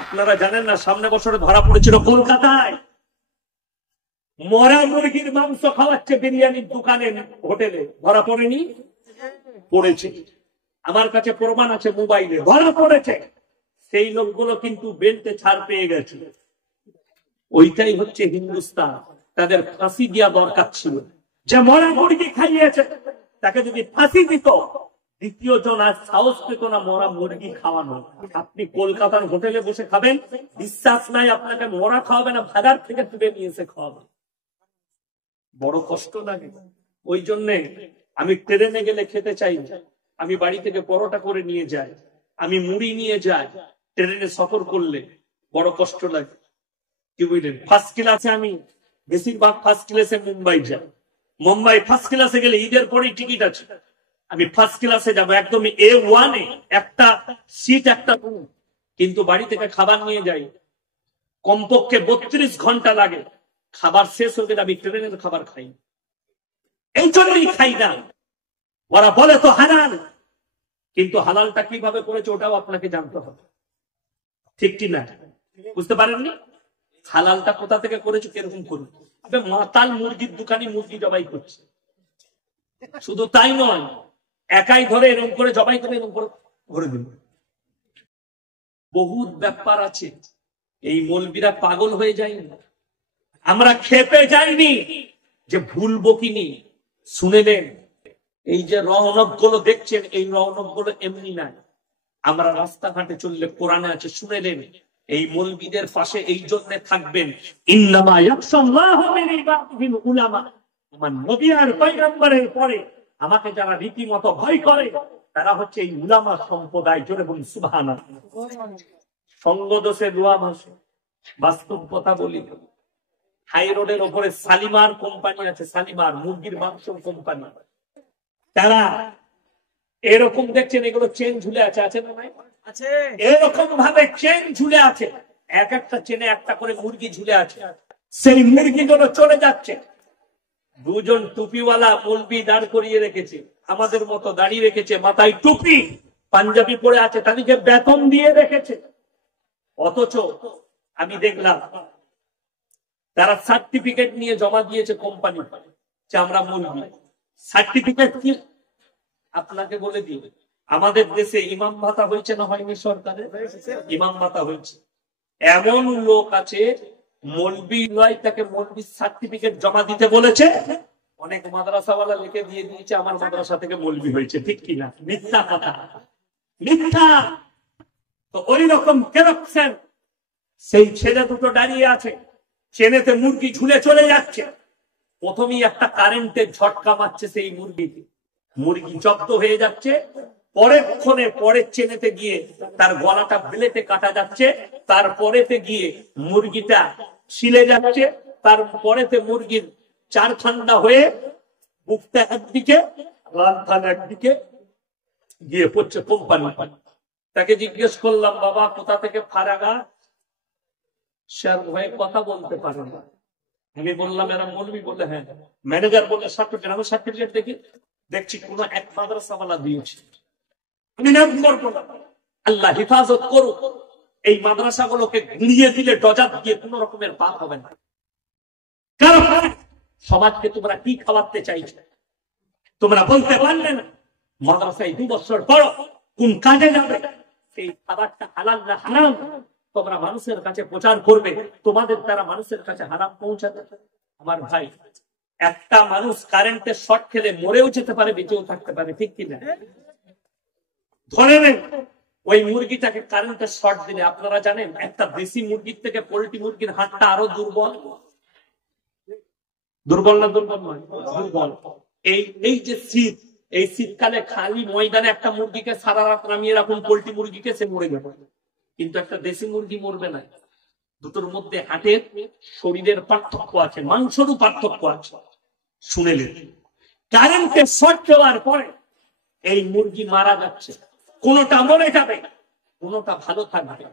আপনারা জানেন না, সামনে বছরে ধরা পড়েছিল কলকাতায় মরা মুরগির মাংস খাওয়াচ্ছে বিরিয়ানির দোকানে, হোটেলে। ধরা পড়েনি? পড়েছে। আমার কাছে প্রমাণ আছে, মোবাইলে ধরা পড়েছে। সেই লোকগুলো কিন্তু বেল্টে ছাড় পেয়ে গেছে। ওইটাই হচ্ছে হিন্দুস্তান। তাদের ফাঁসি দেওয়া দরকার ছিল। যে মরা মুরগি খাইয়েছে তাকে যদি ফাঁসি দিত, দ্বিতীয় জন আর সাহস পেত না মরা মুরগি খাওয়ানো। আপনি কলকাতার হোটেলে বসে খাবেন, বিশ্বাস নাই আপনাকে মরা খাওয়াবে না, ভাগার থেকে তুলে নিয়ে এসে খাওয়াবে। বড় কষ্ট লাগে। ওই জন্যে আমি ট্রেনে গেলে খেতে চাই, আমি বাড়ি থেকে পরোটা করে নিয়ে যাই, আমি মুড়ি নিয়ে যাই। ট্রেনে সফর করলে বড় কষ্ট লাগে। কি বুঝলেন? ফার্স্ট ক্লাসে, আমি বেশিরভাগ ফার্স্ট ক্লাসে মুম্বাই যাই। মুম্বাই ফার্স্ট ক্লাসে গেলে ঈদের পরেই টিকিট আছে, আমি ফার্স্ট ক্লাসে যাবো, একদম A1 একটা সিট, একটা রুম। কিন্তু বাড়ি থেকে খাবার নিয়ে যাই, কমপক্ষে 32 ঘন্টা লাগে। খাবার শেষ হয়ে গেলে আমি ট্রেনের খাবার খাই। এই জন্যই খাই না। ওরা বলে তো হালাল, কিন্তু হালালটা কিভাবে করেছে ওটাও আপনাকে জানতে হবে, ঠিক কি না? বুঝতে পারেননি? হালালটা কোথা থেকে করেছে, কিরকম করবে? মাতাল মুরগির দোকানি মুরগি জবাই করছে। শুধু তাই নয়, একাই ধরে এরকম করে জবাই করে এরকম করে ভরে দিল। বহুত ব্যাপার আছে। এই মৌলবীরা পাগল হয়ে যায়নি, আমরা খেপে যাইনি যে ভুলবো কিনি। শুনে নেন, এই যে রওনক গুলো দেখছেন, এই রওনক গুলো এমনি নাই। আমরা রাস্তাঘাটে চললে কোরআনে আছে, শুনে নেন। এই মৌলবীদের পাশে এই জন্য থাকবেন, ইন্নামা ইয়াখশাল্লাহু মিন ইবাদিহিল উলামা। আমার নবী আর পয়গম্বরের পরে আমাকে যারা রীতিমতো ভয় করে তারা হচ্ছে এই উলামা সম্প্রদায়। জোরে বলুন সুবহানাল্লাহ। সঙ্গ দোষে দোয়া ভাসে, বাস্তব কথা বলি। হাই রোডের ওপরে শালিমার কোম্পানি আছে, শালিমার মুরগির মাংস কোম্পানি। তারা এরকম দেখছেন, এগুলো চেন ঝুলে আছে, আছে না নাই? আছে। এরকম ভাবে চেন ঝুলে আছে, এক একটা চেনে একটা করে মুরগি ঝুলে আছে। সেই মুরগিগুলো চলে যাচ্ছে। দুজন টুপিওয়ালা মৌলবি দাঁড় করিয়ে রেখেছে, আমাদের মতো দাঁড়িয়ে রেখেছে, মাথায় টুপি, পাঞ্জাবি পরে আছে, তাদেরকে বেতন দিয়ে রেখেছে। অথচ আমি দেখলাম তারা সার্টিফিকেট নিয়ে জমা দিয়েছে কোম্পানি, যে আমরা মুরগি। সার্টিফিকেট কি? আপনাকে বলে দিই, আমাদের দেশে ইমাম ভাতা হয়েছে না হয়নি? সরকারের ইমাম ভাতা হয়েছে। এমন লোক আছে মৌলবি নয়, তাকে মৌলবির সার্টিফিকেট জমা দিতে বলেছে। অনেক মাদ্রাসাওয়ালা লিখে দিয়ে দিয়েছে আমার মাদ্রাসা থেকে মৌলবি হয়েছে, ঠিক কিনা? মিথ্যা কথা, মিথ্যা। তো ওই রকম কেরকছেন, সেই ছেলে দুটো দাঁড়িয়ে আছে, চেনেতে মুরগি ঝুলে চলে যাচ্ছে। প্রথমেই একটা কারেন্টের ঝটকা মারছে সেই মুরগিকে, মুরগি জব্দ হয়ে যাচ্ছে। পরেক্ষণে পরের চেনেতে গিয়ে তার গলাটা ব্লেডে কাটা যাচ্ছে, তারপরেতে গিয়ে মুরগিটা ছিলে যাচ্ছে, তারপরেতে মুরগির চার ঠান্ডা হয়ে বুকটা একদিকে, রান একদিকে গিয়ে পড়ছে কোম্পানি। তাকে জিজ্ঞেস করলাম, বাবা কোথা থেকে ফারাগা? স্যার ভাই কথা বলতে পারে না। আমি বললাম এরা মৌলবি? বললে হ্যাঁ। ম্যানেজার বললে সার্টিফিকেট, আমি সার্টিফিকেট দেখি, দেখছি কোন এক মাদ্রাসাওয়ালা দিয়েছে। আমি নাম করবো না, আল্লাহ হেফাজত করুক। এই মাদ্রাসাগুলোকে গুড়িয়ে দিলে, ডজাত দিয়ে কোন রকমের পাপ হবে না। কারণ সমাজকে তোমরা কি খাওয়াতে চাইছো? তোমরা বলতে পারলে না মাদ্রাসায় 2 বছর পড়ো, কোন কাজে যাবে? সেই খাবারটা হালাল না হারাম তোমরা মানুষের কাছে প্রচার করবে, তোমাদের দ্বারা মানুষের কাছে হারাম পৌঁছাবে। আমার ভাই, একটা মানুষ কারেন্টের শর্ট খেলে মরেও যেতে পারে, বেঁচেও থাকতে পারে, ঠিক কিনা? ধরে নেন ওই মুরগিটাকে কারেন্টের শর্ট দিলে, আপনারা জানেন একটা দেশি মুরগির থেকে পোল্ট্রি মুরগির হাড়টা আরো দুর্বল। দুর্বল না দুর্বল নয়? দুর্বল। এই যে শীত, এই শীতকালে খালি ময়দানে একটা মুরগিকে সারা রাত নামিয়ে রাখুন, পোল্ট্রি মুরগিকে, সে মরে যাবে। কিন্তু একটা দেশি মুরগি মরবে না। দুটোর মধ্যে হাটের শরীরের পার্থক্য আছে, মাংসেরও পার্থক্য আছে। শুনেলেন, কারেন্টের শর্ট দেওয়ার পরে এই মুরগি মারা যাচ্ছে, কোনটা মরে যাবে, কোনটা ভালো থাকবে,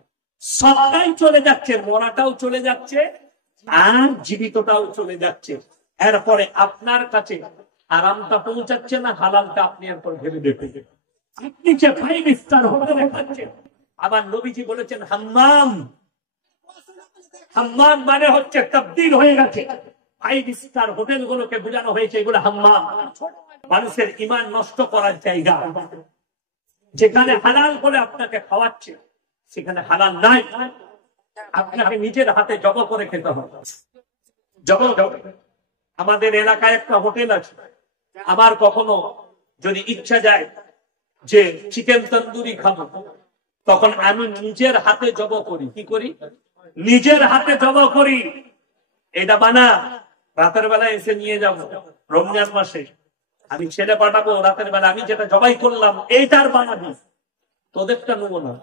সবটাই চলে যাচ্ছে, মরাটাও চলে যাচ্ছে আর জীবিতটাও চলে যাচ্ছে। এরপরে আপনার কাছে আরামটা পৌঁছাচ্ছে না, হালালটা আপনি এরপর ভেবে দেখে, আপনি যে 5 স্টার হোটেলে খাচ্ছেন, আমার নবীজি বলেছেন হাম্মাম, হাম্মাম মানে হচ্ছে তাবদীল হয়ে গেছে। 5 স্টার হোটেল গুলোকে বোঝানো হয়েছে এগুলো হাম্মাম, মানুষের ঈমান নষ্ট করার জায়গা। যেখানে হালাল বলে আপনাকে খাওয়াচ্ছে সেখানে হালাল নাই, আপনাকে নিজের হাতে জব করে খেতে হবে। জব। আমাদের এলাকায় একটা হোটেল আছে, আমার কখনো যদি ইচ্ছা যায় যে চিকেন তন্দুরি খাবো, তখন আমি নিজের হাতে জব করি। কি করি? নিজের হাতে জব করি। এটা বানা, রাতের বেলা এসে নিয়ে যাব। রমজান মাসে আমি ছেলে পাঠাবো, রাতের বেলা আমি যেটা জবাই করলাম এইটার বানাবি, তোদেরটা নেবো না।